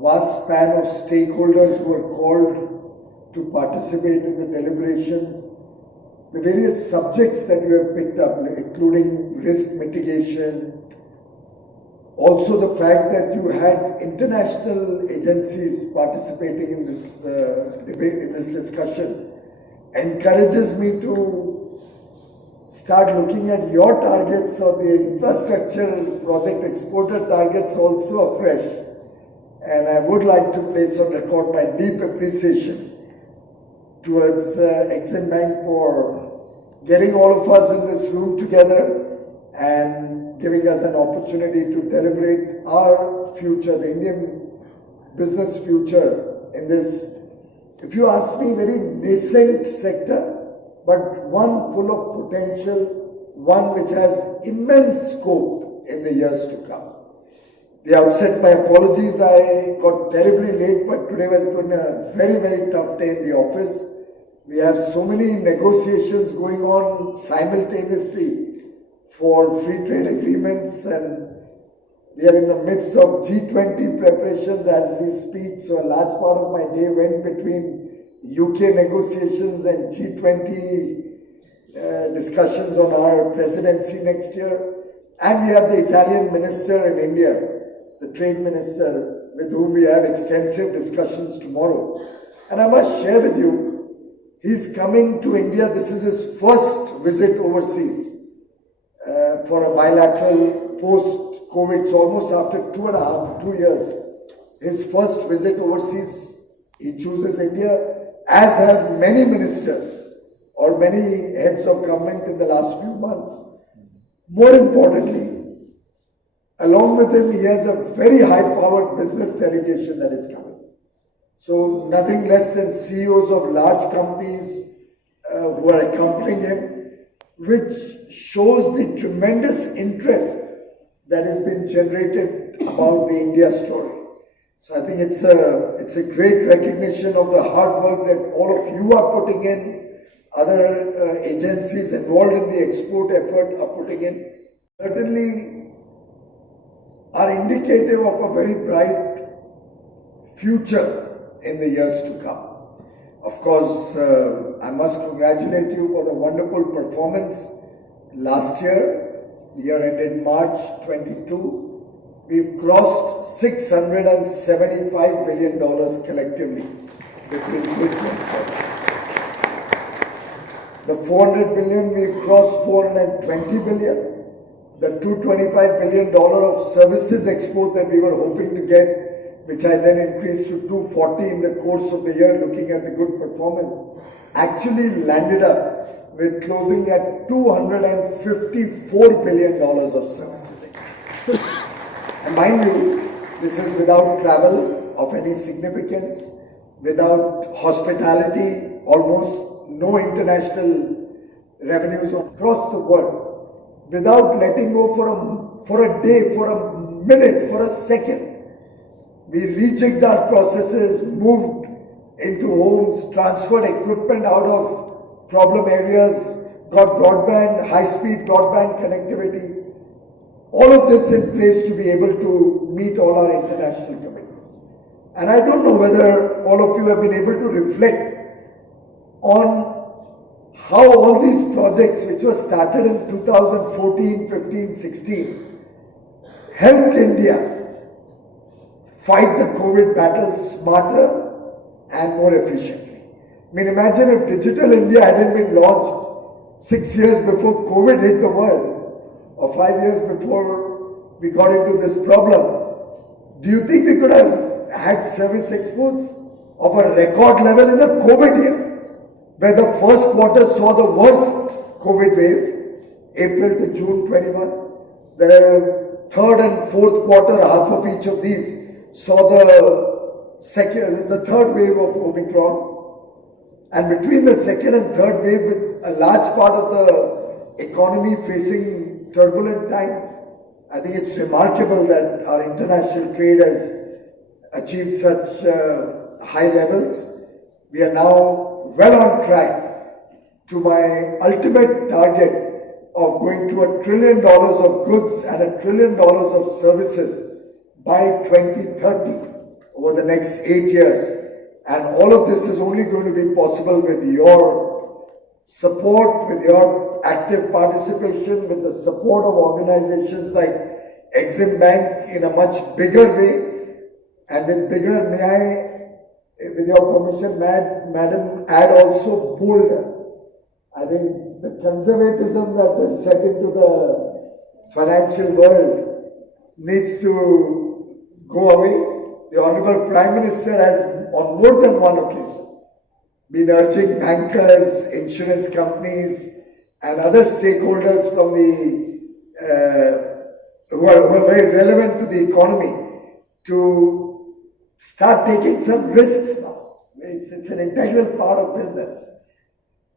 vast span of stakeholders who were called to participate in the deliberations, the various subjects that you have picked up, including risk mitigation, also the fact that you had international agencies participating in this debate, in this discussion, encourages me to start looking at your targets or the infrastructure project exporter targets also afresh. And I would like to place on record my deep appreciation towards Exim Bank for getting all of us in this room together and giving us an opportunity to deliberate our future, the Indian business future in this, if you ask me, very nascent sector, but one full of potential, one which has immense scope in the years to come. The outset, my apologies, I got terribly late, but today has been a very, very tough day in the office. We have so many negotiations going on simultaneously for free trade agreements, and we are in the midst of G20 preparations as we speak. So a large part of my day went between UK negotiations and G20 discussions on our presidency next year. And we have the Italian minister in India, the trade minister, with whom we have extensive discussions tomorrow. And I must share with you, he's coming to India. This is his first visit overseas for a bilateral post-COVID. It's almost after 2 years. His first visit overseas, he chooses India, as have many ministers or many heads of government in the last few months. More importantly, along with him, he has a very high-powered business delegation that is coming. So nothing less than CEOs of large companies who are accompanying him, which shows the tremendous interest that has been generated about the India story. So I think it's a great recognition of the hard work that all of you are putting in, other agencies involved in the export effort are putting in. Certainly are indicative of a very bright future in the years to come. Of course, I must congratulate you for the wonderful performance last year. The year ended March 22. We've crossed $675 billion collectively between goods and services. The 400 billion, we've crossed 420 billion. The $225 billion of services export that we were hoping to get, which I then increased to 240 in the course of the year, looking at the good performance, actually landed up with closing at $254 billion of services export. And mind you, this is without travel of any significance, without hospitality, almost no international revenues across the world, without letting go for a day, for a minute, for a second. We rechecked our processes, moved into homes, transferred equipment out of problem areas, got broadband, high-speed broadband connectivity. All of this in place to be able to meet all our international commitments. And I don't know whether all of you have been able to reflect on how all these projects, which were started in 2014, 15, 16, helped India fight the COVID battle smarter and more efficiently. I mean, imagine if Digital India hadn't been launched 6 years before COVID hit the world, or 5 years before we got into this problem. Do you think we could have had service exports of a record level in a COVID year, where the first quarter saw the worst COVID wave, April to June 21. The third and fourth quarter, half of each of these, saw the third wave of Omicron. And between the second and third wave, with a large part of the economy facing turbulent times, I think it's remarkable that our international trade has achieved such high levels. We are now well on track to my ultimate target of going to $1 trillion of goods and $1 trillion of services by 2030. over the next 8 years. And all of this is only going to be possible with your support, with your active participation, with the support of organizations like Exim Bank in a much bigger way. And with bigger, may I, with your permission, Madam, add also bolder. I think the conservatism that is set into the financial world needs to go away. The Honorable Prime Minister has, on more than one occasion, been urging bankers, insurance companies, and other stakeholders from the who are very relevant to the economy to start taking some risks now. It's an integral part of business.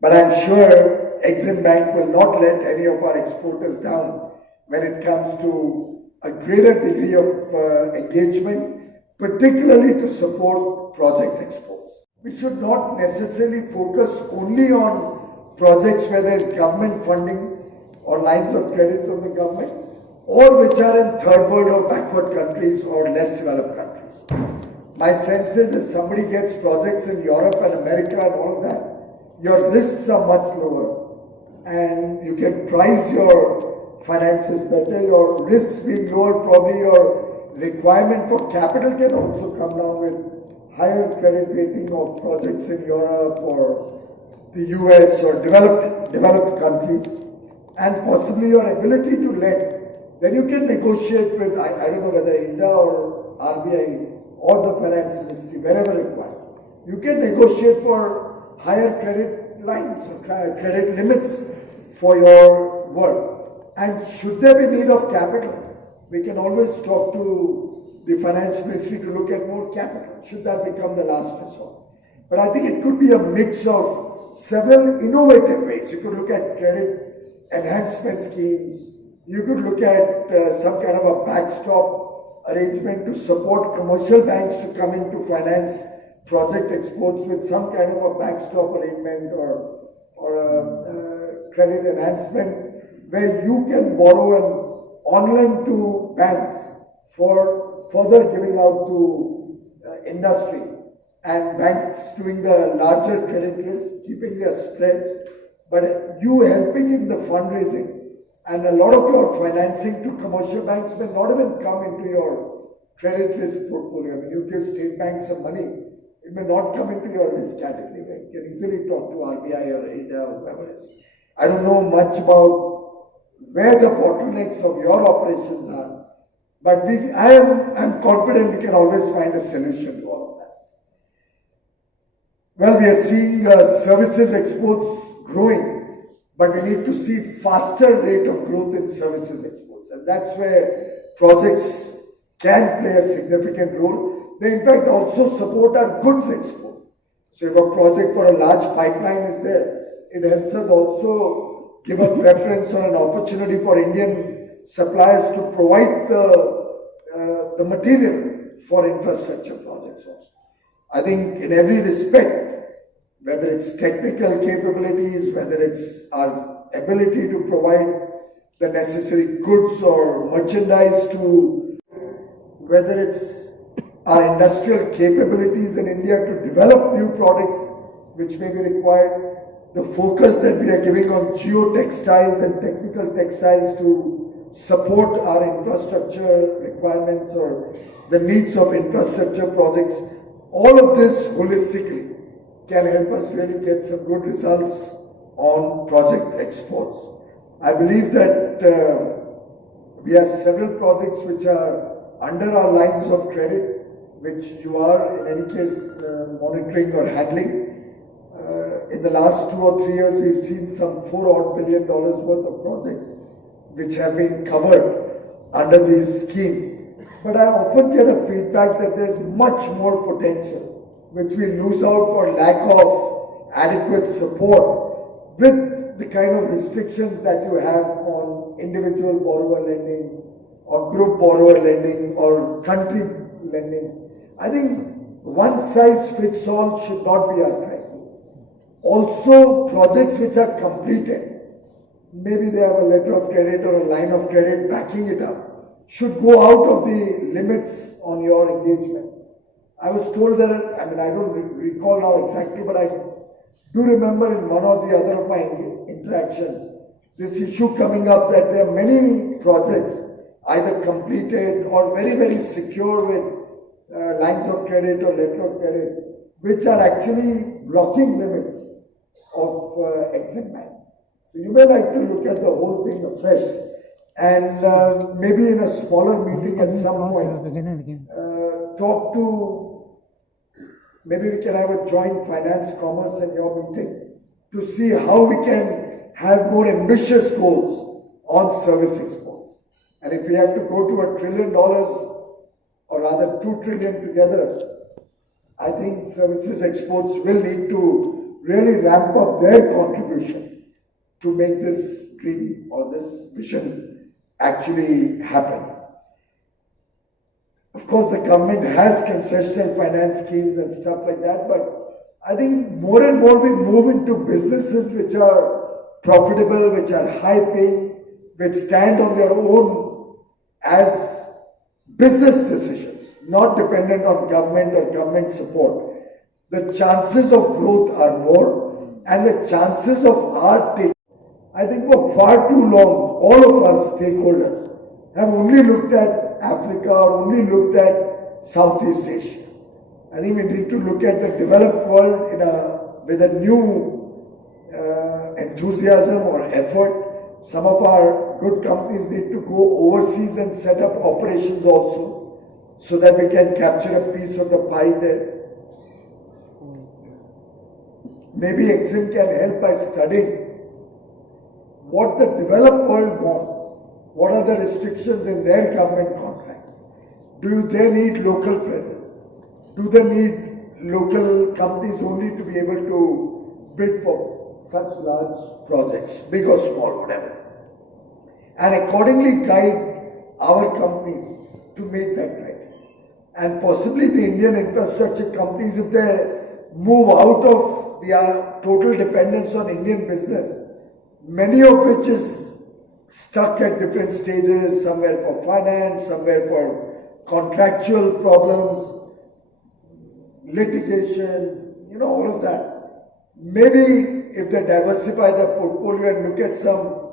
But I'm sure Exim Bank will not let any of our exporters down when it comes to a greater degree of engagement, particularly to support project exports. We should not necessarily focus only on projects where there is government funding or lines of credit from the government, or which are in third world or backward countries or less developed countries. My sense is if somebody gets projects in Europe and America and all of that, your risks are much lower and you can price your finances better. Your risks being lower, probably your requirement for capital can also come down with higher credit rating of projects in Europe or the US or developed countries, and possibly your ability to lend. Then you can negotiate with, I don't know whether India or RBI or the finance ministry, wherever required. You can negotiate for higher credit lines or credit limits for your work. And should there be need of capital, we can always talk to the finance ministry to look at more capital, should that become the last resort. But I think it could be a mix of several innovative ways. You could look at credit enhancement schemes. You could look at some kind of a backstop arrangement to support commercial banks to come in to finance project exports with some kind of a backstop arrangement or a credit enhancement where you can borrow and on-lend to banks for further giving out to industry, and banks doing the larger credit risk, keeping their spread, but you helping in the fundraising. And a lot of your financing to commercial banks may not even come into your credit risk portfolio. When you give state banks some money, it may not come into your risk category. You can easily talk to RBI or India or whoever it is. I don't know much about where the bottlenecks of your operations are, but I'm confident we can always find a solution to all of that. Well, we are seeing services exports growing, but we need to see faster rate of growth in services exports, and that's where projects can play a significant role. They in fact also support our goods export. So if a project for a large pipeline is there, it helps us also give a preference or an opportunity for Indian suppliers to provide the material for infrastructure projects also. I think in every respect, whether it's technical capabilities, whether it's our ability to provide the necessary goods or merchandise to, whether it's our industrial capabilities in India to develop new products which may be required, the focus that we are giving on geotextiles and technical textiles to support our infrastructure requirements or the needs of infrastructure projects, all of this holistically can help us really get some good results on project exports. I believe that we have several projects which are under our lines of credit, which you are in any case monitoring or handling. In the last 2 or 3 years, we've seen some $4 billion worth of projects which have been covered under these schemes. But I often get a feedback that there's much more potential which we lose out for lack of adequate support with the kind of restrictions that you have on individual borrower lending or group borrower lending or country lending. I think one size fits all should not be our trend. Also, projects which are completed, maybe they have a letter of credit or a line of credit backing it up, should go out of the limits on your engagement. I was told that, I don't recall now exactly, but I do remember in one or the other of my interactions, this issue coming up that there are many projects either completed or very, very secure with lines of credit or letter of credit, which are actually blocking limits of Exim Bank. So you may like to look at the whole thing afresh and maybe in a smaller meeting at some point, talk to, maybe we can have a joint finance, commerce and your meeting to see how we can have more ambitious goals on service exports. And if we have to go to $1 trillion or rather 2 trillion together, I think services exports will need to really ramp up their contribution to make this dream or this vision actually happen. Of course, the government has concessional finance schemes and stuff like that, but I think more and more we move into businesses which are profitable, which are high paying, which stand on their own as business decisions, not dependent on government or government support. The chances of growth are more and the chances of our taking. I think for far too long, all of us stakeholders have only looked at Africa or only looked at Southeast Asia. I think we need to look at the developed world with a new enthusiasm or effort. Some of our good companies need to go overseas and set up operations also so that we can capture a piece of the pie there. Maybe Exim can help by studying what the developed world wants. What are the restrictions in their government contracts? Do they need local presence? Do they need local companies only to be able to bid for such large projects, big or small, whatever? And accordingly guide our companies to make that right. And possibly the Indian infrastructure companies, if they move out of their total dependence on Indian business, many of which is stuck at different stages, somewhere for finance, somewhere for contractual problems, litigation, all of that. Maybe if they diversify their portfolio and look at some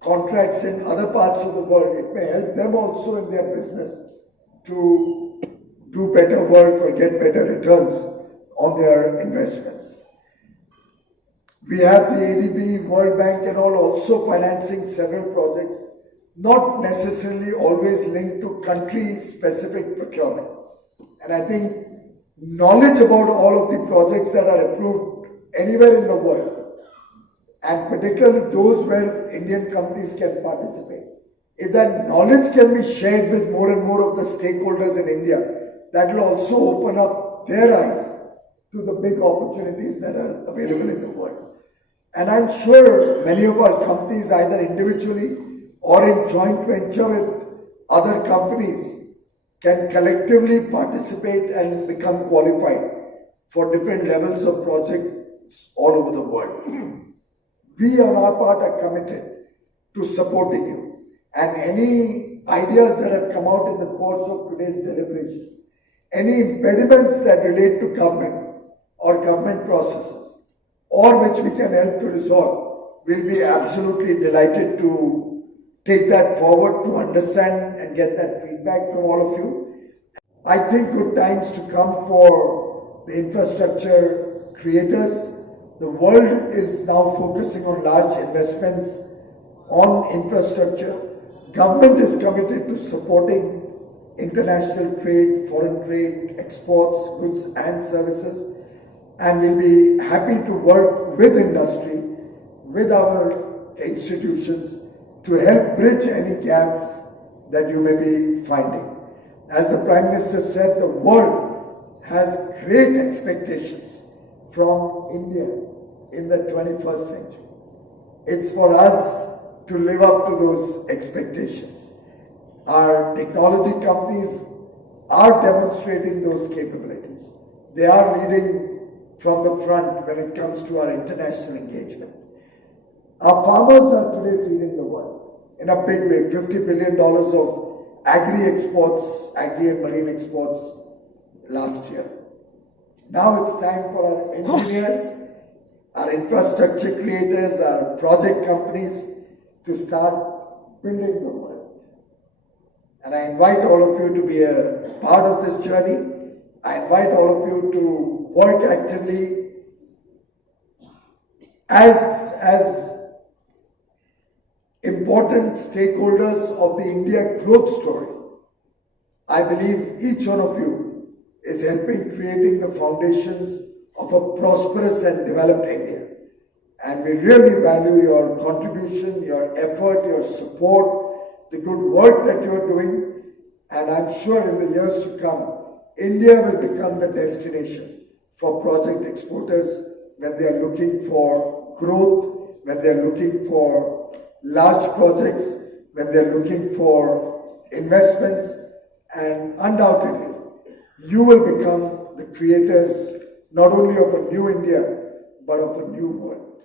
contracts in other parts of the world, it may help them also in their business to do better work or get better returns on their investments. We have the ADB, World Bank and all also financing several projects, not necessarily always linked to country-specific procurement. And I think knowledge about all of the projects that are approved anywhere in the world, and particularly those where Indian companies can participate, if that knowledge can be shared with more and more of the stakeholders in India, that will also open up their eyes to the big opportunities that are available in the world. And I'm sure many of our companies, either individually or in joint venture with other companies, can collectively participate and become qualified for different levels of projects all over the world. We on our part are committed to supporting you, and any ideas that have come out in the course of today's deliberations, any impediments that relate to government or government processes, or which we can help to resolve, we'll be absolutely delighted to take that forward, to understand and get that feedback from all of you. I think good times to come for the infrastructure creators. The world is now focusing on large investments on infrastructure. Government is committed to supporting international trade, foreign trade, exports, goods and services. And we'll be happy to work with industry, with our institutions to help bridge any gaps that you may be finding. As the Prime Minister said, the world has great expectations from India in the 21st century. It's for us to live up to those expectations. Our technology companies are demonstrating those capabilities. They are leading from the front when it comes to our international engagement. Our farmers are today feeding the world in a big way. $50 billion of agri exports, agri and marine exports last year. Now it's time for our engineers, our infrastructure creators, our project companies to start building the world. And I invite all of you to be a part of this journey. I invite all of you to work actively as important stakeholders of the India growth story. I believe each one of you is helping creating the foundations of a prosperous and developed India. And we really value your contribution, your effort, your support, the good work that you are doing. And I'm sure in the years to come, India will become the destination for project exporters when they are looking for growth, when they are looking for large projects, when they are looking for investments. And undoubtedly, you will become the creators not only of a new India, but of a new world.